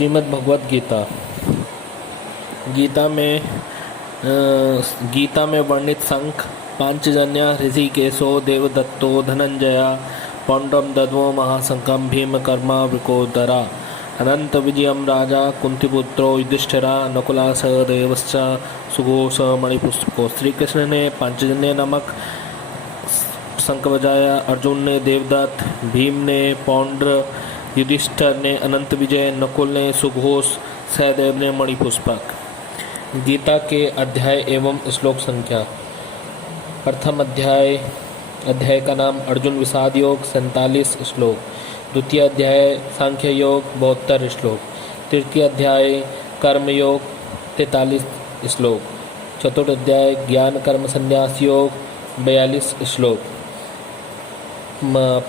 श्रीमद् भगवद गीता। गीता में वर्णित संख पांचजन्य ऋषिकेशो देवदत्तो धनंजया पौंड्रम दद्मो महासंकम भीम कर्मा वृकोदरा अनंत विजयम राजा कुंतीपुत्रो युधिष्ठिरा नकुला सहदेवश्च सुघोष मणिपुष्पको। श्री कृष्ण ने पांचजन्य नामक शंख बजाया, अर्जुन ने देवदत्त, भीम ने पौंड्र, युधिष्ठिर ने अनंत विजय, नकुल ने सुघोष, सहदेव ने मणिपुष्पक। गीता के अध्याय एवं श्लोक संख्या। प्रथम अध्याय का नाम अर्जुन विषाद योग 47 श्लोक। द्वितीय अध्याय सांख्य योग 72 श्लोक। तृतीय अध्याय कर्म योग 43 श्लोक। चतुर्थ अध्याय ज्ञान कर्म संन्यास योग 42 श्लोक।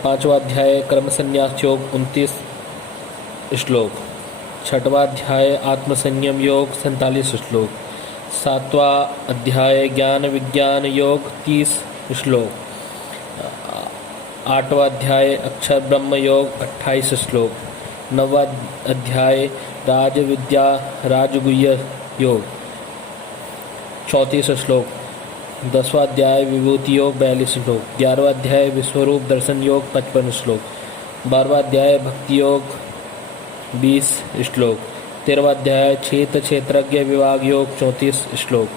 पांचवा अध्याय कर्म संन्यास योग 29 श्लोक। छठवां अध्याय आत्मसंयम योग 47 श्लोक। सातवां अध्याय ज्ञान विज्ञान योग 30 श्लोक। आठवां अध्याय अक्षर ब्रह्म योग 28 श्लोक। नौवां अध्याय राज विद्या राजगुह्य योग 34 श्लोक। 10वां अध्याय विभूति योग 42 श्लोक। 11वां अध्याय विश्वरूप दर्शन योग 55 श्लोक। 12वां अध्याय भक्ति योग 20 श्लोक। 13वां अध्याय क्षेत्रज्ञ विभाग योग 34 श्लोक।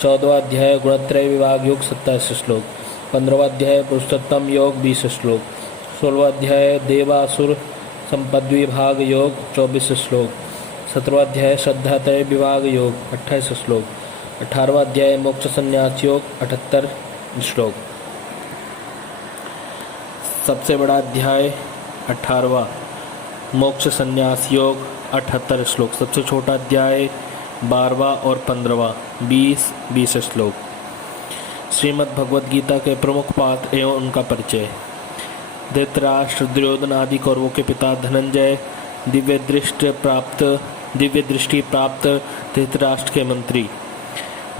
14वां अध्याय गुणत्रय विभाग योग 27 श्लोक। 15वां अध्याय पुरुषोत्तम योग 20 श्लोक। 16वां अध्याय देवासुर संपद्विभाग योग 24 श्लोक। 17वां अध्याय श्रद्धात्रय विभाग योग 28 श्लोक। 18वां अध्याय मोक्ष संन्यास योग 78 श्लोक। सबसे बड़ा अध्याय 18वां मोक्ष संन्यास योग 78 श्लोक। सबसे छोटा अध्याय 12वां और 15वां 20 श्लोक। श्रीमद् भगवद गीता के प्रमुख पाठ एवं उनका परिचय। धृतराष्ट्र दुर्योधन आदि कौरवों के पिता धनंजय दिव्य दृष्टि प्राप्त धृतराष्ट्र के मंत्री।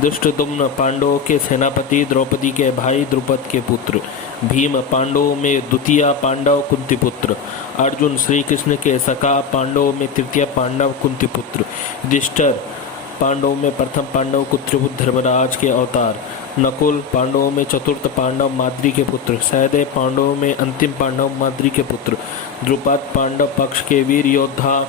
धृष्टद्युम्न पांडवों के सेनापति, द्रौपदी के भाई द्रुपद के पुत्र। भीम पांडवों में द्वितीय पांडव कुंतीपुत्र। अर्जुन श्री कृष्ण के सखा, पांडवों में तृतीय पांडव कुंतीपुत्र। युधिष्ठिर पांडवों में प्रथम पांडव कुंतीपुत्र धर्मराज के अवतार। नकुल पांडवों में चतुर्थ पांडव माद्री के पुत्र। सहदेव पांडवों में अंतिम पांडव माद्री के पुत्र। द्रुपद पांडव पक्ष के वीर योद्धा।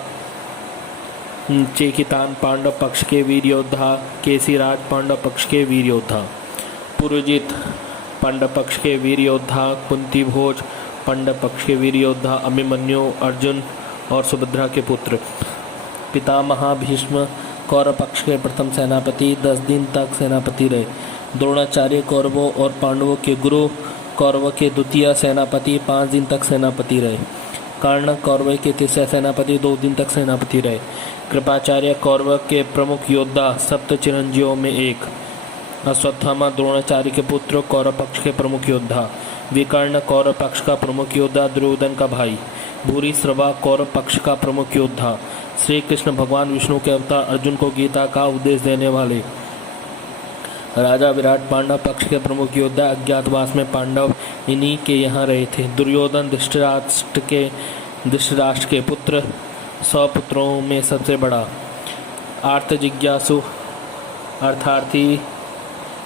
चेकितान पांडव पक्ष के वीर योद्धा। केसीराज पांडव पक्ष के वीर योद्धा। पुरोजित पांडव पक्ष के वीर योद्धा। कुंती भोज पांडव पक्ष के वीर योद्धा। अभिमन्यु अर्जुन और सुभद्रा के पुत्र। पितामह भीष्म कौरव पक्ष के प्रथम सेनापति, 10 दिन तक सेनापति रहे। द्रोणाचार्य कौरवों और पांडवों के गुरु, कौरव के द्वितीय सेनापति, 5 दिन तक सेनापति रहे। कर्ण कौरव के तीसरे सेनापति, 2 दिन तक सेनापति रहे। कृपाचार्य कौरव के प्रमुख योद्धा, सप्त चिरंजीवों में एक। अश्वत्थामा द्रोणाचार्य के पुत्र, कौरव पक्ष के प्रमुख योद्धा। विकर्ण कौरव पक्ष का प्रमुख योद्धा, दुर्योधन का भाई। भूरिश्रवा कौरव पक्ष का प्रमुख योद्धा। श्री कृष्ण भगवान विष्णु के अवतार, अर्जुन को गीता का उपदेश देने वाले। राजा विराट पांडव पक्ष के प्रमुख योद्धा। अज्ञातवास में पांडव इन्हीं के यहाँ रहे थे। दुर्योधन धृतराष्ट्र के पुत्र, 100 पुत्रों में सबसे बड़ा। आर्थ जिज्ञासु अर्थार्थी,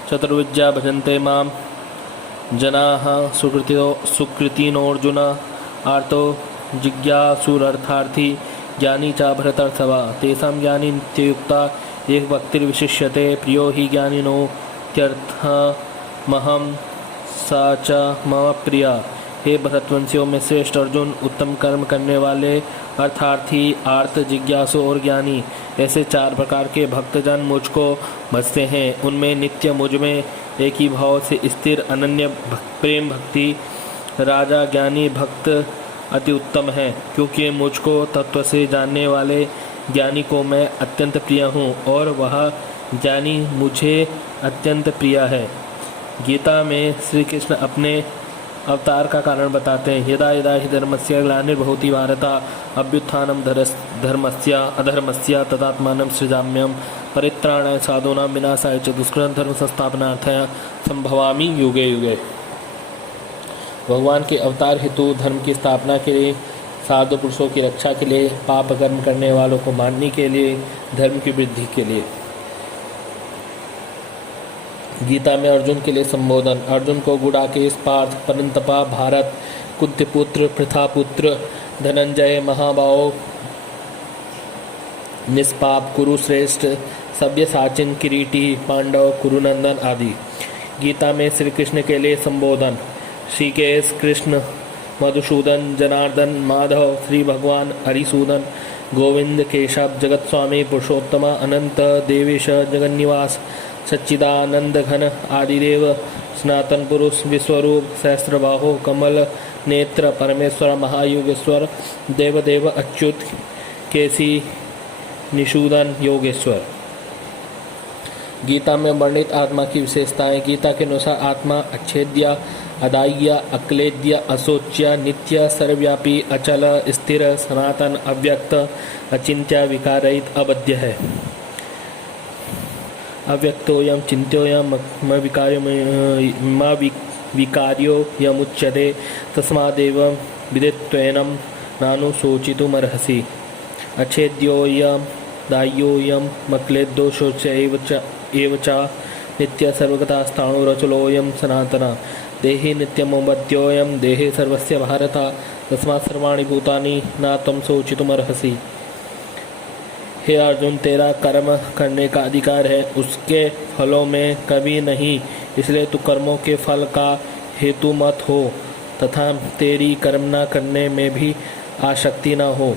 चतुर्विद्या भजन्ते माम जनाः सुकृतिनोऽर्जुन। आर्तो जिज्ञासुरर्थार्थी ज्ञानी च भरतर्षभा। तेषां ज्ञानी नित्ययुक्ता एक भक्तिर्विशिष्यते। प्रियो हि ज्ञानिनोत्यर्थमहं सा च मम प्रिया। हे भरतवंशियों में श्रेष्ठ अर्जुन, उत्तम कर्म करने वाले, अर्थार्थी, आर्त, जिज्ञासु और ज्ञानी, ऐसे 4 प्रकार के भक्तजन मुझको भजते हैं। उनमें नित्य मुझ में एक ही भाव से स्थिर अनन्य प्रेम भक्ति राजा ज्ञानी भक्त अति उत्तम है, क्योंकि मुझको तत्व से जानने वाले ज्ञानी को मैं अत्यंत प्रिय हूँ और वह ज्ञानी मुझे अत्यंत प्रिय है। गीता में श्री कृष्ण अपने अवतार का कारण बताते हैं। यदा यदा हि धर्मस्य ग्लानिर्भवति भारत अभ्युत्थानं धर्मस्य अधर्मस्य तदात्मानं सृजाम्यहं परित्राणाय साधूनां विनाशाय च दुष्कृतं धर्म संस्थापनार्थाय संभवामि युगे युगे। भगवान के अवतार हेतु धर्म की स्थापना के लिए साधु पुरुषों की रक्षा के लिए, पाप कर्म करने वालों को मारने के लिए, धर्म की वृद्धि के लिए। गीता में अर्जुन के लिए संबोधन। अर्जुन को गुडाकेश, पार्थ, परंतपा, भारत, कुंतीपुत्र, प्रथापुत्र, धनंजय, महाबाहो, निष्पाप, कुरुश्रेष्ठ, सव्यसाचिन, किरीटी, पांडव, कुरुनंदन आदि। गीता में श्री कृष्ण के लिए संबोधन। श्रीकेश, कृष्ण, मधुसूदन, जनार्दन, माधव, श्री भगवान, हरिसूदन, गोविंद, केशव, जगत स्वामी, पुरुषोत्तम, अनंत, देवेश, जगन्निवास, सच्चिदानंद घन, आदिदेव, सनातन पुरुष, विश्वरूप, सहस्त्रबाहो, कमल नेत्र, परमेश्वर, महायोगेश्वर, देवदेव, अच्युत, केसी, निषूदन, योगेश्वर। गीता में वर्णित आत्मा की विशेषताएं। गीता के अनुसार आत्मा अच्छेद्य, अदाह्य, अक्लेद्य, अशोच्य, नित्य, सर्वव्यापी, अचल, स्थिर, सनातन, अव्यक्त, अचिंत्य, विकाररहित, अबद्ध है। अव्यक्तोऽयं चिन्त्योऽयं विकार्यो यमुच्यते तस्मादेवं विदित्वैनं नानुशोचितुमर्हसि। अच्छेद्योऽयं दाह्योऽयं मक्लेद्यो शोच्य एव च नित्य सर्वगता स्थाणुरचलोऽयं सनातनः। देहि नित्यमवद्योऽयं देहे सर्वस्य भारत तस्मात् सर्वाणि भूतानि न त्वं शोचितुमर्हसि। हे अर्जुन, तेरा कर्म करने का अधिकार है, उसके फलों में कभी नहीं, इसलिए तू कर्मों के फल का हेतु मत हो तथा तेरी कर्म न करने में भी आसक्ति न हो।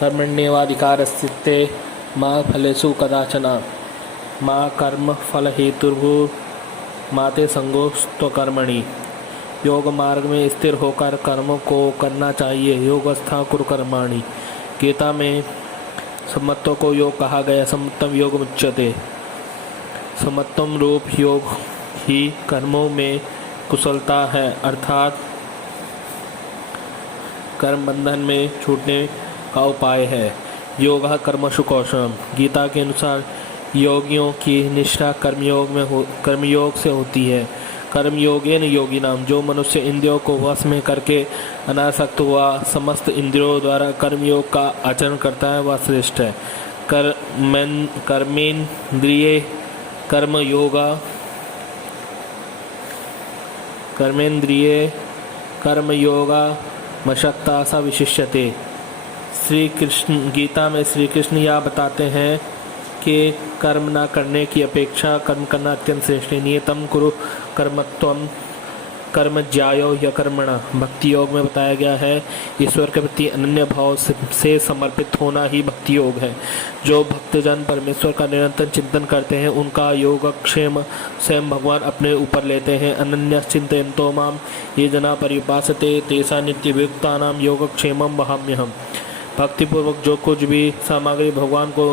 कर्मण्येवाधिकारस्ते मां फलेषु कदाचन मां कर्म फल हेतुर्भूर्माते संगोस्त्वकर्मणि। योग मार्ग में स्थिर होकर कर्मों को करना चाहिए। योगस्था कुरु कर्माणि। गीता में समत्व को योग कहा गया। समत्वम योग उच्यते। समत्वम रूप योग ही कर्मों में कुशलता है, अर्थात कर्म बंधन में छूटने का उपाय है। योग कर्मसु कौशलम। गीता के अनुसार योगियों की निष्ठा कर्मयोग से होती है। कर्मयोगेन योगिनाम। जो मनुष्य इंद्रियों को वश में करके अनासक्त हुआ समस्त इंद्रियों द्वारा कर्मयोग का आचरण करता है वह श्रेष्ठ है। कर्मेन्द्रिये कर्मयोगा मशक्ता सा विशिष्यते। श्री कृष्ण गीता में श्री कृष्ण यह बताते हैं कि कर्म न करने की अपेक्षा कर्म करना अत्यंत श्रेष्ठ है। नियतम कुरु कर्मत्वम कर्म ज्यायो या कर्मणा। भक्ति योग में बताया गया है ईश्वर के प्रति अनन्य भाव से समर्पित होना ही भक्ति योग है। जो भक्तजन परमेश्वर का निरंतर चिंतन करते हैं उनका योगक्षेम स्वयं भगवान अपने ऊपर लेते हैं। अनन्य चिंतयन्तो माम ये जना परिपासते तेषा नित्यभियुक्तानां योगक्षेमं वहाम्यहम्। भक्तिपूर्वक जो कुछ भी सामग्री भगवान को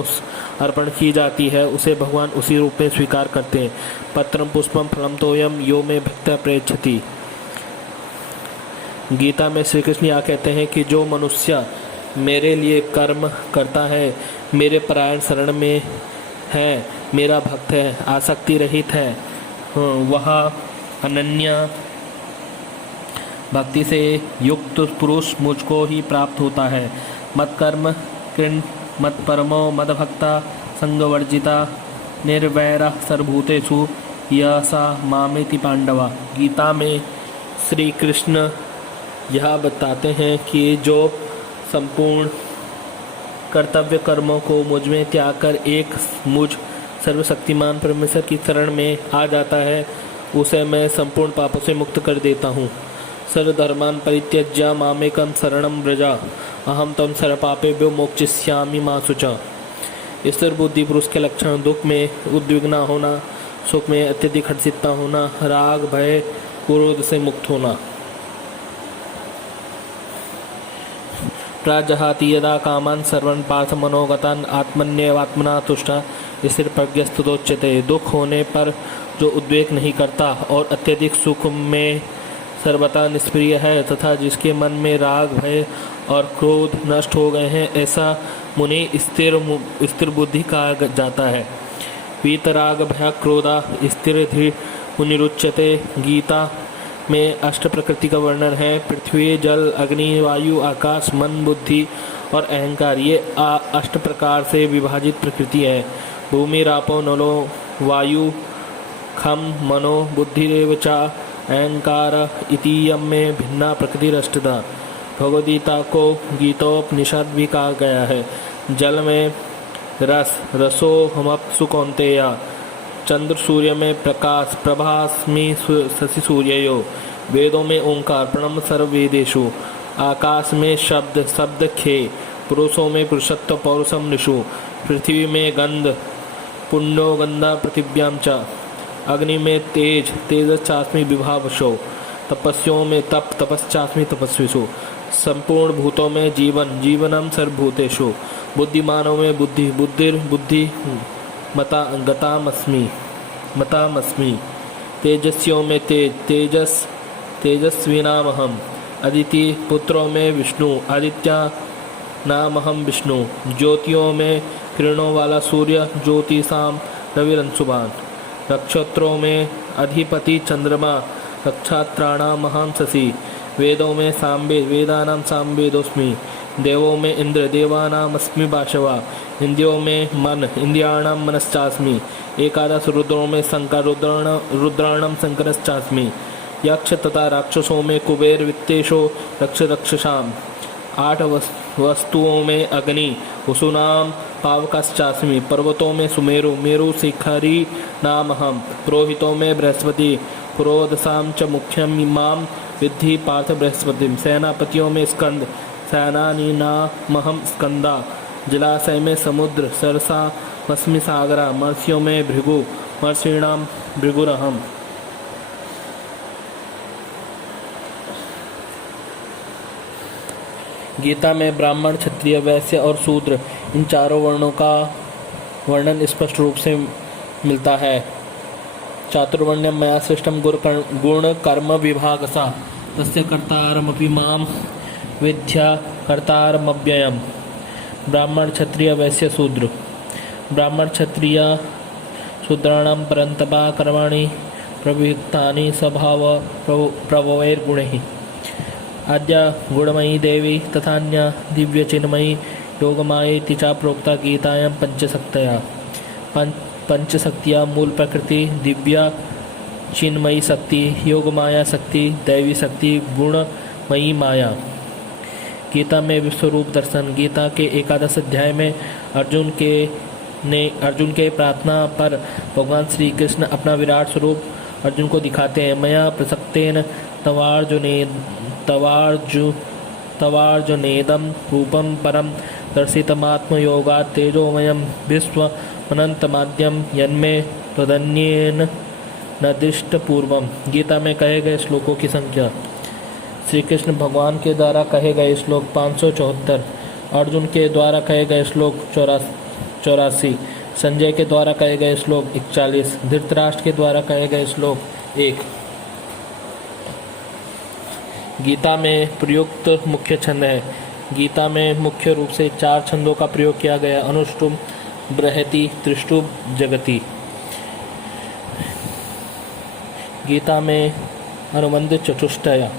अर्पण की जाती है उसे भगवान उसी रूप में स्वीकार करते हैं। पत्रम पुष्पम फलम तोयम यो में भक्त्या प्रयच्छति। गीता में श्री कृष्ण यह कहते हैं कि जो मनुष्य मेरे लिए कर्म करता है, मेरे परायण शरण में है, मेरा भक्त है, आसक्ति रहित है, वह अनन्य भक्ति से युक्त पुरुष मुझको ही प्राप्त होता है। मत कर्म कृण मत परमो मद भक्ता संगवर्जिता निर्वैर सर्वभूतेषु यह सा मामेति पांडवा। गीता में श्री कृष्ण यह बताते हैं कि जो संपूर्ण कर्तव्य कर्मों को मुझ में त्याग कर एक मुझ सर्वशक्तिमान परमेश्वर की शरण में आ जाता है उसे मैं संपूर्ण पापों से मुक्त कर देता हूँ। सर्वधर्मान् परित्यज्य मामेकं शरणं व्रज अहम तम सर्वपापेभ्यो मोक्षयिष्यामि मा शुचः। ईश्वर बुद्धि पुरुष के लक्षण दुख में उद्विग्न होना, सुख में अत्यधिक हर्षित होना, राग भय क्रोध से मुक्त होना। प्राजहाति यदा कामान् सर्वान् पार्थ मनोगतान् आत्मन्येवात्मना तुष्टः स्थिर प्रज्ञस्तुतोच्यते। दुख होने पर जो उद्वेग नहीं करता और अत्यधिक सुख में सर्वथा निष्क्रिय है तथा जिसके मन में राग भय और क्रोध नष्ट हो गए हैं, ऐसा मुनि स्थिर बुद्धि कहा जाता है। वीतराग भय क्रोधा स्थिर धीर मुनिरुच्यते। गीता में अष्ट प्रकृति का वर्णन है। पृथ्वी, जल, अग्नि, वायु, आकाश, मन, बुद्धि और अहंकार, ये अष्ट प्रकार से विभाजित प्रकृति है। भूमि, रापो, नलो, वायु, खम, मनो, बुद्धिरेव च अहंकार इतीयम में भिन्ना प्रकृतिरष्टधा। भगवद्गीता को गीतोपनिषद भी कहा गया है। जल में रस, रसो हमप्सु कौन्तेय। चंद्र सूर्य में प्रकाश, प्रभास्मि शशि सूर्ययो। वेदों में ओंकार, प्रणव सर्ववेदेषु। आकाश में शब्द, शब्द खे। पुरुषों में पुरुषत्व, पौरुषम निषु। पृथ्वी में गंध, पुण्यो गंधा पृथिव्याम च। अग्नि में तेज, तेजश्चास्मि विभावशो। तपस्वियों में तप, तपश्चास्मि तपस्विषु। संपूर्ण भूतों में जीवन, जीवनम सर्वभूतेषु। बुद्धिमानों में बुद्धि, बुद्धि मता गतामस्मि, मतामस्मि। तेजस्वियों में तेज, तेजस्विनामहम। अदिति पुत्रों में विष्णु, आदित्य नामहम विष्णु। ज्योतियों में किरणों वाला सूर्य, ज्योतिषाम रविरंशुभान। नक्षत्रों में अधिपति चंद्रमा, नक्षत्राणाम महाम शशि। वेदों में सामवेद, वेदानाम सामवेदोस्मि। देवों में इंद्र, देवानामस्मि वाशवा। इंद्रियों में मन, इंद्रियाणाम मनश्चास्मि। एकादश रुद्रों में शंकर, रुद्राणाम शंकरश्चास्मि। यक्ष तथा राक्षसों में कुबेर, वित्तेशो रक्षसाम। 8 वस्तुओं में अग्नि, वसुनाम पावकश्चास्मि। पर्वतों में सुमेरु, मेरु शिखरी नामहम। पुरोहितों में बृहस्पति, पुरोदसाम च मुख्यम इमाम विद्धि पार्थ बृहस्पतिम। सेनापतियों में स्कंद, सेनानीनामहम स्कंदा। जलाशय में समुद्र, सरसा मस्मि सागरा। महर्षियों में भृगु, महर्षिणाम भृगुरहम। गीता में ब्राह्मण, क्षत्रिय, वैश्य और शूद्र, इन चारों वर्णों का वर्णन स्पष्ट रूप से मिलता है। चातुर्वर्ण्यम मया सृष्टम गुण कर्म विभागसा तस्य कर्तारमपि माम विद्या कर्तारमव्ययम्। ब्राह्मण, क्षत्रिय, वैश्य, शूद्र। ब्राह्मण, क्षत्रिय, शूद्राणां परन्तपा कर्माणि प्रवियुक्तानि स्वभाव प्रभवैर्गुणैः। आद्या गुणमयी देवी तथान्या दिव्य चिन्मयी योगमायेति च प्रोक्ता गीतायां पंचशक्तया। पंचशक्तियां मूल प्रकृति, दिव्या चिन्मयी शक्ति, योगमाया शक्ति, दैवी शक्ति, गुणमयी माया। गीता में विश्वरूप दर्शन। गीता के 11 अध्याय में अर्जुन के प्रार्थना पर भगवान श्री कृष्ण अपना विराट स्वरूप अर्जुन को दिखाते हैं। मया प्रसक्तेन तवार्जुनेदं रूपं परम दर्शितमात्मयोगात् तेजोमयं विश्वमनन्तमाद्यं यन्मे त्वदन्येन न दृष्टपूर्वम्। गीता में कहे गए श्लोकों की संख्या। श्री कृष्ण भगवान के द्वारा कहे गए श्लोक 574, अर्जुन के द्वारा कहे गए श्लोक 84, संजय के द्वारा कहे गए श्लोक 41, धृतराष्ट्र के द्वारा कहे गए श्लोक 1। गीता में प्रयुक्त मुख्य छंद है। गीता में मुख्य रूप से 4 छंदों का प्रयोग किया गया। अनुष्टुप, बृहति, त्रिष्टुप, जगति। गीता में अनुबंध चतुष्टय।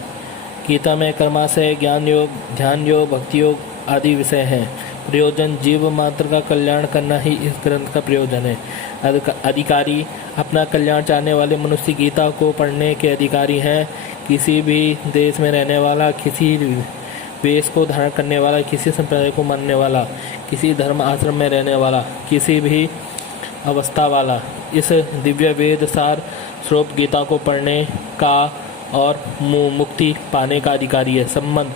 गीता में कर्माशय, ज्ञान योग, ध्यान योग, भक्ति योग आदि विषय हैं। प्रयोजन, जीव मात्र का कल्याण करना ही इस ग्रंथ का प्रयोजन है। अधिकारी, अपना कल्याण चाहने वाले मनुष्य गीता को पढ़ने के अधिकारी हैं। किसी भी देश में रहने वाला, किसी वेश को धारण करने वाला, किसी संप्रदाय को मानने वाला, किसी धर्म आश्रम में रहने वाला, किसी भी अवस्था वाला इस दिव्य वेद सार स्वरूप गीता को पढ़ने का और मुक्ति पाने का अधिकारी है। संबंध,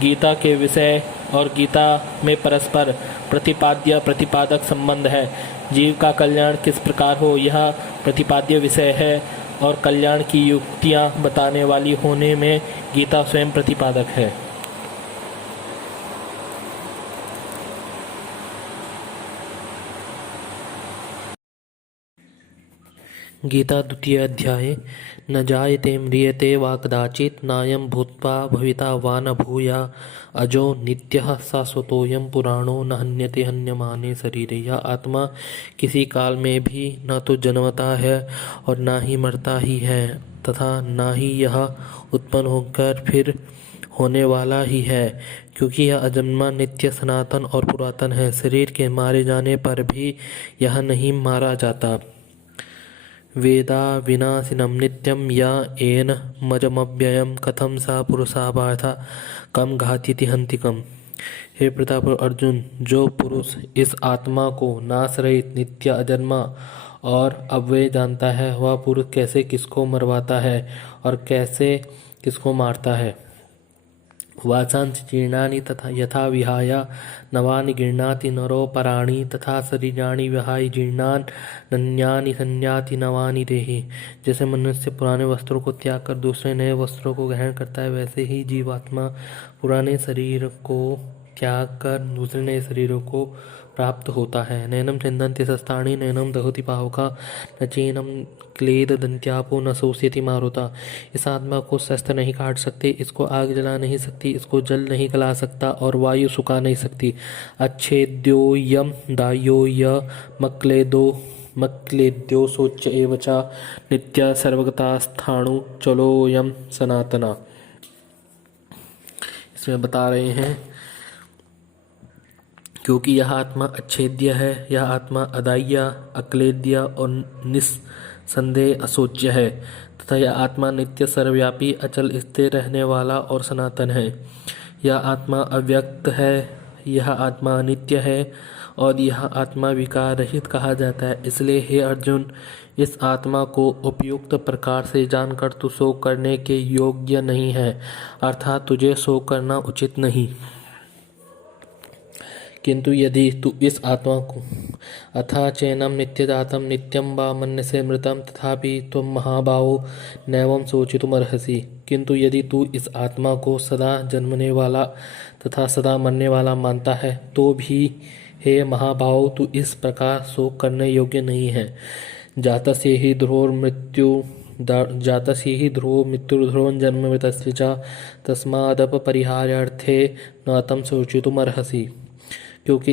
गीता के विषय और गीता में परस्पर प्रतिपाद्य प्रतिपादक संबंध है। जीव का कल्याण किस प्रकार हो यह प्रतिपाद्य विषय है और कल्याण की युक्तियाँ बताने वाली होने में गीता स्वयं प्रतिपादक है। गीता द्वितीय अध्याय। न जायते म्रियते वा कदाचित् नायं भूत्वा भविता वा न भूया अजो नित्यः शाश्वतोऽयं पुराणो न हन्यते हन्यमाने शरीरे। यह आत्मा किसी काल में भी न तो जन्मता है और न ही मरता ही है तथा ना ही यह उत्पन्न होकर फिर होने वाला ही है, क्योंकि यह अजन्मा, नित्य, सनातन और पुरातन है। शरीर के मारे जाने पर भी यह नहीं मारा जाता। वेदा विनाशिनं नित्यं य येन मजमव्ययं कथम सा पुरुषा पार्थ कम घातीति हन्तिकम्। हे प्रताप अर्जुन, जो पुरुष इस आत्मा को नाश रहित, नित्य, अजन्मा और अव्यय जानता है, वह पुरुष कैसे किसको मरवाता है और कैसे किसको मारता है। वाचांसि जीर्णानि तथा यथा विहाय नवानि गृह्णाति नरो पराणि तथा शरीराणि विहाय जीर्णान्यन्यानि संयाति नवानि देहि। जैसे मनुष्य पुराने वस्त्रों को त्याग कर दूसरे नए वस्त्रों को ग्रहण करता है, वैसे ही जीवात्मा पुराने शरीर को त्याग कर दूसरे नए शरीरों को प्राप्त होता है। नैनम छिन्दन्ति शस्त्राणि नैनम दहति पावका न चैनम क्लेद दंत्यापो न शोष्यति मारुता। इस आत्मा को शस्त्र नहीं काट सकते, इसको आग जला नहीं सकती, इसको जल नहीं गला सकता और वायु सुखा नहीं सकती। अच्छेद्यो यम दायो य मक्लेद्यो शोच्य एव च नित्य सर्वगता स्थाणु चलो यम सनातना। इसमें बता रहे हैं क्योंकि यह आत्मा अच्छेद्य है, यह आत्मा अदाह्य, अक्लेद्य और निस्संदेह अशोच्य है तथा यह आत्मा नित्य, सर्वव्यापी, अचल, स्थिर रहने वाला और सनातन है। यह आत्मा अव्यक्त है, यह आत्मा अनित्य है और यह आत्मा विकार रहित कहा जाता है। इसलिए हे अर्जुन, इस आत्मा को उपयुक्त प्रकार से जानकर तू शोक करने के योग्य नहीं है, अर्थात तुझे शोक करना उचित नहीं। किंतु यदि तू इस आत्मा को अथा चैनम नित्यजातम नित्यम वा मन्यसे मृतम तथापि तुम महाबाहो नैवं शोचितुमर्हसि। किंतु यदि तू इस आत्मा को सदा जन्मने वाला तथा सदा मरने वाला मानता है, तो भी हे महाबाहो, तू इस प्रकार शोक करने योग्य नहीं है। जातस्य हि ध्रुवो मृत्युर्ध्रुवं जन्म मृतस्य च तस्मादपरिहार्यार्थे न तं शोचितुमर्हसि। क्योंकि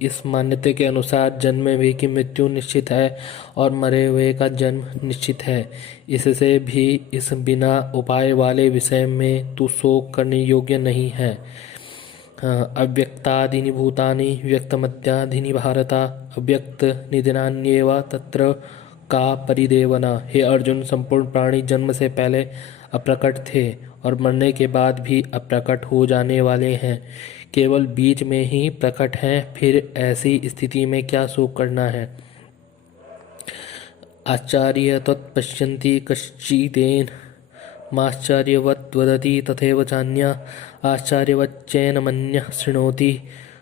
इस मान्यता के अनुसार जन्मे हुए की मृत्यु निश्चित है और मरे हुए का जन्म निश्चित है। इससे भी इस बिना उपाय वाले विषय में तू शोक करने योग्य नहीं है। अव्यक्तादीनि भूतानि व्यक्तमत्यादीनि भारत अव्यक्त निधनान्येव तत्र का परिदेवना। हे अर्जुन, संपूर्ण प्राणी जन्म से पहले अप्रकट थे और मरने के बाद भी अप्रकट हो जाने वाले हैं, केवल बीच में ही प्रकट हैं। फिर ऐसी स्थिति में क्या शोक करना है। आचार्य तत्पश्यन्ति कश्चिदेन माश्चर्यवत् वदति तथैव चान्य आश्चर्यवच्चैनमन्यः शृणोति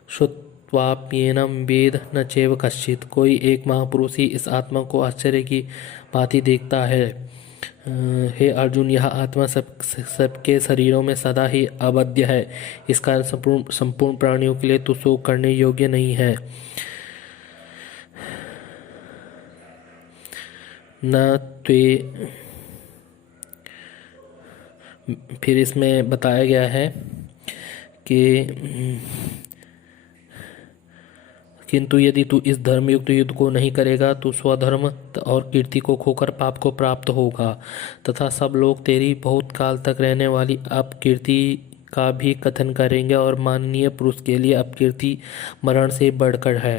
श्रुत्वाप्येनं वेद न चैव कश्चित्। कोई एक महापुरुष ही इस आत्मा को आश्चर्य की भांति देखता है। हे अर्जुन, यह आत्मा सबके शरीरों में सदा ही अवध्य है। इस कारण संपूर्ण प्राणियों के लिए तू शोक करने योग्य नहीं है। न त्वे फिर इसमें बताया गया है कि किंतु यदि तू इस धर्मयुक्त युद्ध को नहीं करेगा तो स्वधर्म और कीर्ति को खोकर पाप को प्राप्त होगा तथा सब लोग तेरी बहुत काल तक रहने वाली अपकीर्ति का भी कथन करेंगे और माननीय पुरुष के लिए अपकीर्ति मरण से बढ़कर है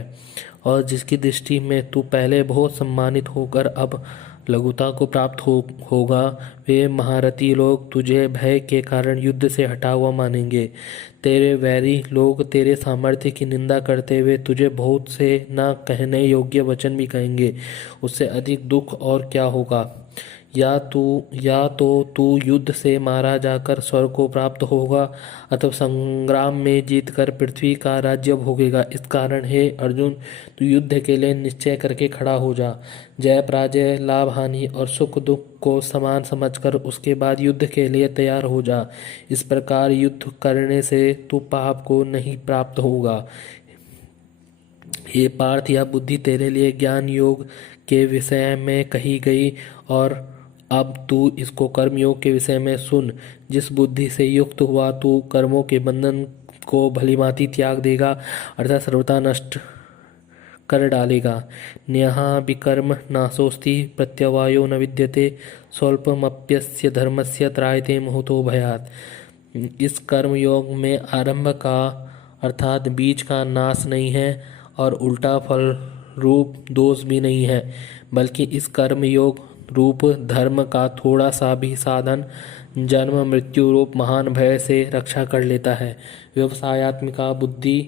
और जिसकी दृष्टि में तू पहले बहुत सम्मानित होकर अब लघुता को प्राप्त होगा, वे महारथी लोग तुझे भय के कारण युद्ध से हटा हुआ मानेंगे। तेरे वैरी लोग तेरे सामर्थ्य की निंदा करते हुए तुझे बहुत से न कहने योग्य वचन भी कहेंगे। उससे अधिक दुख और क्या होगा। या तो तू युद्ध से मारा जाकर स्वर्ग को प्राप्त होगा अथवा संग्राम में जीतकर पृथ्वी का राज्य भोगेगा। इस कारण हे अर्जुन, तू युद्ध के लिए निश्चय करके खड़ा हो जा। जय पराजय, लाभ हानि और सुख दुख को समान समझकर उसके बाद युद्ध के लिए तैयार हो जा। इस प्रकार युद्ध करने से तू पाप को नहीं प्राप्त होगा। हे पार्थ, यह बुद्धि तेरे लिए ज्ञान योग के विषय में कही गई और अब तू इसको कर्मयोग के विषय में सुन। जिस बुद्धि से युक्त हुआ तू कर्मों के बंधन को भलीभांति त्याग देगा अर्थात सर्वथा नष्ट कर डालेगा। न्यः विकर्म नाशोस्ति प्रत्यवायो न विद्यते स्वल्पमप्यस्य धर्मस्य त्रायते महतो भयात्। इस कर्म योग में आरंभ का अर्थात बीज का नाश नहीं है और उल्टा फल रूप दोष भी नहीं है, बल्कि इस कर्म योग रूप धर्म का थोड़ा सा भी साधन जन्म मृत्यु रूप महान भय से रक्षा कर लेता है। व्यवसायात्मिका बुद्धि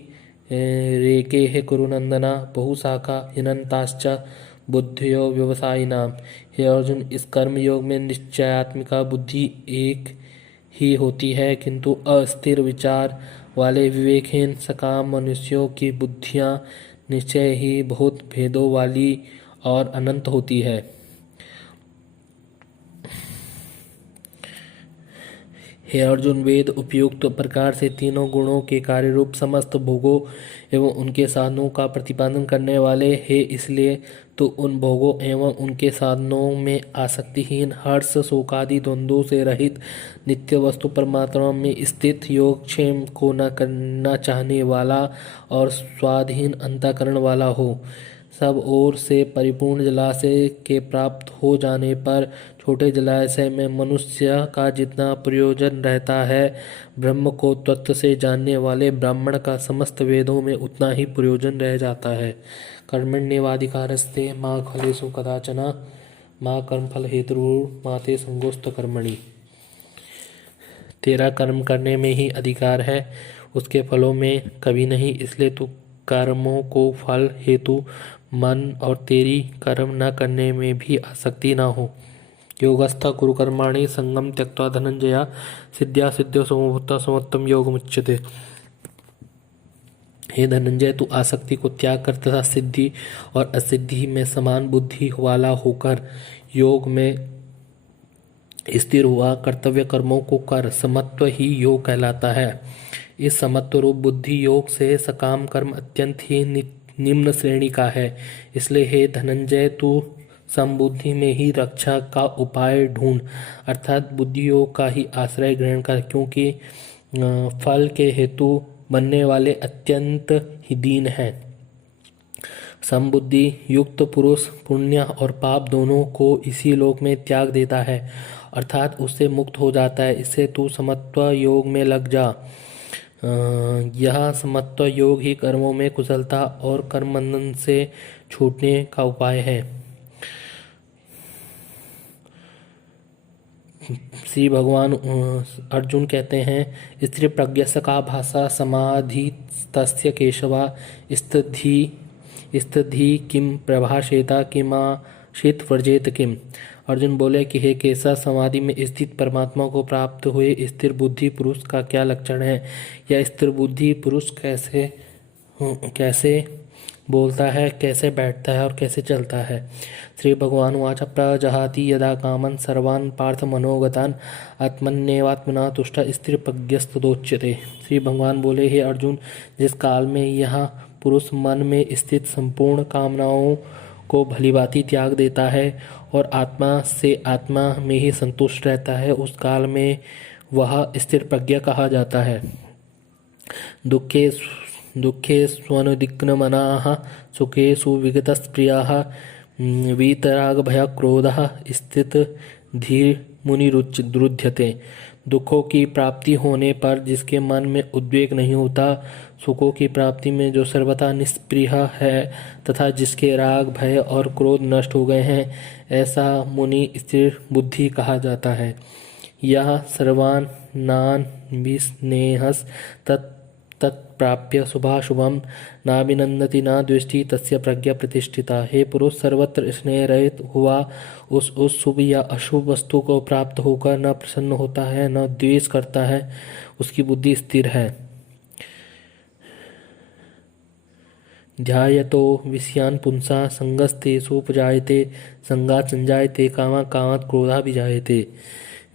रेके कुरुनंदना बहुशाखा हिनंताश्च बुद्धियो व्यवसायिनाम। हे अर्जुन, इस कर्म योग में निश्चयात्मिका बुद्धि एक ही होती है, किंतु अस्थिर विचार वाले विवेकहीन सकाम मनुष्यों की बुद्धियां निश्चय ही बहुत भेदों वाली और अनंत होती है। हे अर्जुन, वेद उपयुक्त प्रकार से तीनों गुणों के कार्य रूप समस्त भोगों एवं उनके साधनों का प्रतिपादन करने वाले हैं। इसलिए तो उन भोगों एवं उनके साधनों में आसक्तिहीन, हर्ष शोकादि द्वंद्वों से रहित, नित्य वस्तु परमात्मा में स्थित, योगक्षेम को न करना चाहने वाला और स्वाधीन अंतःकरण वाला हो। सब ओर से परिपूर्ण जलाशय के प्राप्त हो जाने पर छोटे जलाशय में मनुष्य का जितना प्रयोजन रहता है, ब्रह्म को तत्व से जानने वाले ब्राह्मण का समस्त वेदों में उतना ही प्रयोजन रह जाता है। कर्मण्येवाधिकारस्ते मा फलेषु कदाचन मा कर्मफल हेतुर्मा ते संगोऽस्त्व कर्मणि। तेरा कर्म करने में ही अधिकार है, उसके फलों में कभी नहीं। इसलिए तू कर्मों को फल हेतु मन और तेरी कर्म न करने में भी आसक्ति न हो। योगस्थ कुरु कर्माणि संगम त्यक्त्वा धनंजया सिद्ध्या सिद्ध्यो समभूता समत्तम योगमुच्यते। हे धनंजय, तू आसक्ति को त्याग कर तथा सिद्धि और असिद्धि में समान बुद्धि वाला होकर योग में स्थिर हुआ कर्तव्य कर्मों को कर। समत्व ही योग कहलाता है। इस समत्व रूप बुद्धि योग से सकाम कर्म अत्यंत ही निम्न श्रेणी का है। इसलिए हे धनंजय, तू समबुद्धि में ही रक्षा का उपाय ढूंढ, अर्थात बुद्धि योग का ही आश्रय ग्रहण कर, क्योंकि फल के हेतु बनने वाले अत्यंत ही दीन हैं। समबुद्धि युक्त पुरुष पुण्य और पाप दोनों को इसी लोक में त्याग देता है, अर्थात उससे मुक्त हो जाता है। इससे तू समत्व योग में लग जा। यह समत्व योग ही कर्मों में कुशलता और कर्म बंधन से छूटने का उपाय है। श्री भगवान अर्जुन कहते हैं, स्त्री प्रज्ञस्य का भाषा समाधि तस्य केशवा स्थिति किम प्रभाषेता किमाशित वर्जेत किम। अर्जुन बोले कि हे केशव, समाधि में स्थित परमात्मा को प्राप्त हुए स्थिर बुद्धि पुरुष का क्या लक्षण है? यह स्थिर बुद्धि पुरुष कैसे बोलता है, कैसे बैठता है और कैसे चलता है? श्री भगवान वाच प्रजहाति यदा कामन सर्वान् पार्थ मनोगतान आत्मन्येवात्मना तुष्ट स्थिर प्रज्ञस्तदोच्यते। श्री भगवान बोले, हे अर्जुन, जिस काल में यह पुरुष मन में स्थित संपूर्ण कामनाओं को भलीभांति त्याग देता है और आत्मा से आत्मा में ही संतुष्ट रहता है, उस काल में वह स्थिर प्रज्ञ कहा जाता है। दुखे स्वनुदिग्नमनाः सुखेषु विगतस्प्रियाः वीतराग भय क्रोधः स्थित धीर मुनिरुच्यते। दुखों की प्राप्ति होने पर जिसके मन में उद्वेग नहीं होता, सुखों की प्राप्ति में जो सर्वथा निष्प्रिय है तथा जिसके राग भय और क्रोध नष्ट हो गए हैं, ऐसा मुनि स्थिर बुद्धि कहा जाता है। यह सर्वानां विस्नेहस तत्प्राप्य शुभाशुभम नाभिनंदति न द्वेष्टि तस्य प्रज्ञा प्रतिष्ठिता। हे पुरुष, सर्वत्र स्नेह रहित हुआ उस शुभ या अशुभ वस्तु को प्राप्त होकर न प्रसन्न होता है न द्वेष करता है, उसकी बुद्धि स्थिर है। ध्यायतो विषयान् पुंसा संगस्तेषु उपजायते संगात् संजायते कामा कामात् क्रोधा विजायते।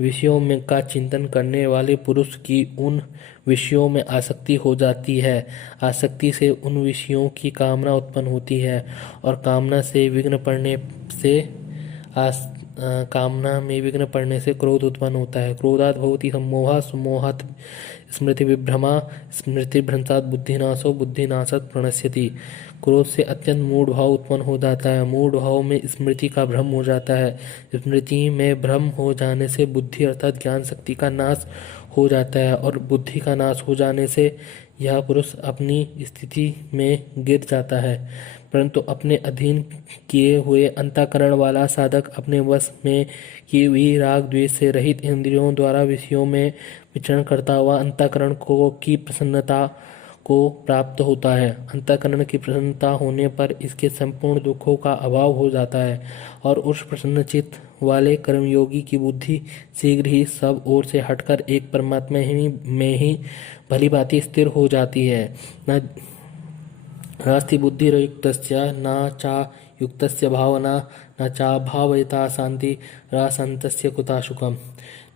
विषयों में का चिंतन करने वाले पुरुष की उन विषयों में आसक्ति हो जाती है। आसक्ति से उन विषयों की कामना उत्पन्न होती है और कामना से विघ्न पड़ने से कामना में विघ्न पड़ने से क्रोध उत्पन्न होता है। क्रोधात् भवति सम्मोहः, सम्मोहात् स्मृति विभ्रमा, स्मृति भ्रंशात् बुद्धिनाशो, बुद्धिनाशात् प्रणश्यति। क्रोध से अत्यंत मूढ़ भाव उत्पन्न हो जाता है। मूढ़ भाव में स्मृति का भ्रम हो जाता है। स्मृति में भ्रम हो जाने से बुद्धि अर्थात ज्ञान शक्ति का नाश हो जाता है और बुद्धि का नाश हो जाने से यह पुरुष अपनी स्थिति में गिर जाता है। परंतु अपने अधीन किए हुए अंतःकरण वाला साधक अपने वश में की हुई राग द्वेष से रहित इंद्रियों द्वारा विषयों में विचरण करता हुआ अंतःकरण को की प्रसन्नता को प्राप्त होता है। अंतःकरण की प्रसन्नता होने पर इसके संपूर्ण दुखों का अभाव हो जाता है और उस प्रसन्न चित्त वाले कर्मयोगी की बुद्धि शीघ्र ही सब ओर से हटकर एक परमात्मा में ही भली भांति स्थिर हो जाती है। न नास्ति बुद्धिरयुक्तस्य न चा युक्तस्य भावना न चा भावयता शांति राशांतस्य कुता सुखम।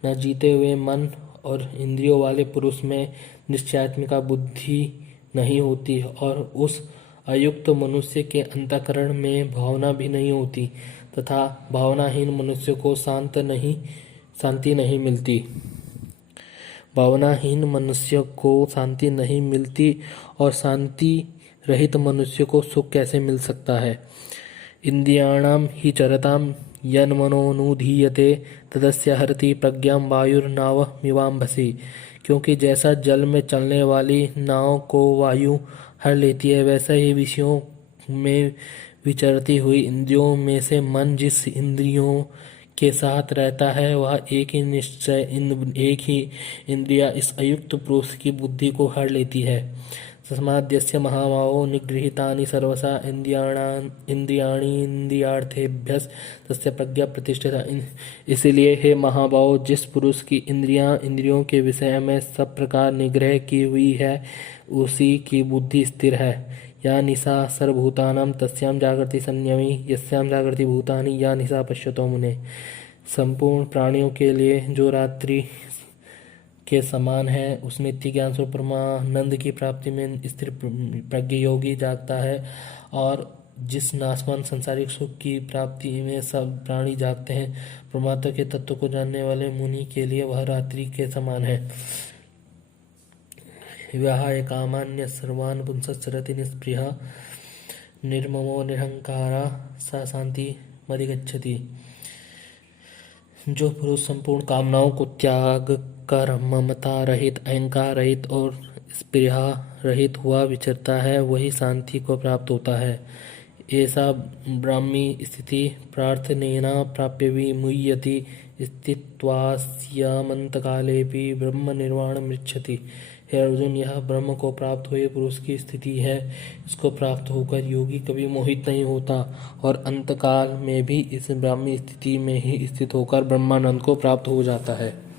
न जीते हुए मन और इंद्रियों वाले पुरुष में निश्चयात्मिका बुद्धि नहीं होती और उस अयुक्त मनुष्य के अंतःकरण में भावना भी नहीं होती तथा भावनाहीन मनुष्य को शांति नहीं मिलती। भावनाहीन मनुष्य को शांति नहीं मिलती और शांति रहित मनुष्य को सुख कैसे मिल सकता है। इंद्रियाणाम ही चरताम यन्मनोनुधीयते तदस्य हरति प्रज्ञां वायुर्नाव मिवाम्भसि। क्योंकि जैसा जल में चलने वाली नाव को वायु हर लेती है, वैसा ही विषयों में विचरती हुई इंद्रियों में से मन जिस इंद्रियों के साथ रहता है वह एक ही इंद्रिया इस अयुक्त पुरुष की बुद्धि को हर लेती है। तस्माद्यस्य महाभावो निगृहीतानि सर्वसा इंद्रियाणीन्द्रियार्थेभ्यः तस्य प्रज्ञा प्रतिष्ठिता। इसलिए हे महाभाव, जिस पुरुष की इंद्रियों के विषय में सब प्रकार निग्रह की हुई है उसी की बुद्धि स्थिर है। या निशा सर्वभूतानां तस्यां जागृति संयमी यस्यां जागृति भूतानि या निशा पश्यतो मुने। संपूर्ण प्राणियों के लिए जो रात्रि के समान है उस नित्य ज्ञान स्वरूप परमानंद की प्राप्ति में स्थिर प्रज्ञ योगी जागता है और जिस नाशवान संसारिक सुख की प्राप्ति में सब प्राणी जागते हैं, परमात्मा के तत्व को जानने वाले मुनि के लिए वह रात्रि के समान है। विहाय कामान्य सर्वान् पुंसश्चरति निःस्पृहः निर्ममो निरहंकारा सा शांति मधिगच्छति। जो पुरुष संपूर्ण कामनाओं को त्याग कर ममता रहित, अहंकार रहित और स्पृहा रहित हुआ विचरता है वही शांति को प्राप्त होता है। ऐसा ब्राह्मी स्थिति प्रार्थनेना प्राप्य विमुह्यति स्थित्वास्यामन्तकालेऽपि ब्रह्म निर्वाणं मृच्छति। हे अर्जुन, यह ब्रह्म को प्राप्त हुए पुरुष की स्थिति है। इसको प्राप्त होकर योगी कभी मोहित नहीं होता और अंतकाल में भी इस ब्राह्मी स्थिति में ही स्थित होकर ब्रह्मानंद को प्राप्त हो जाता है।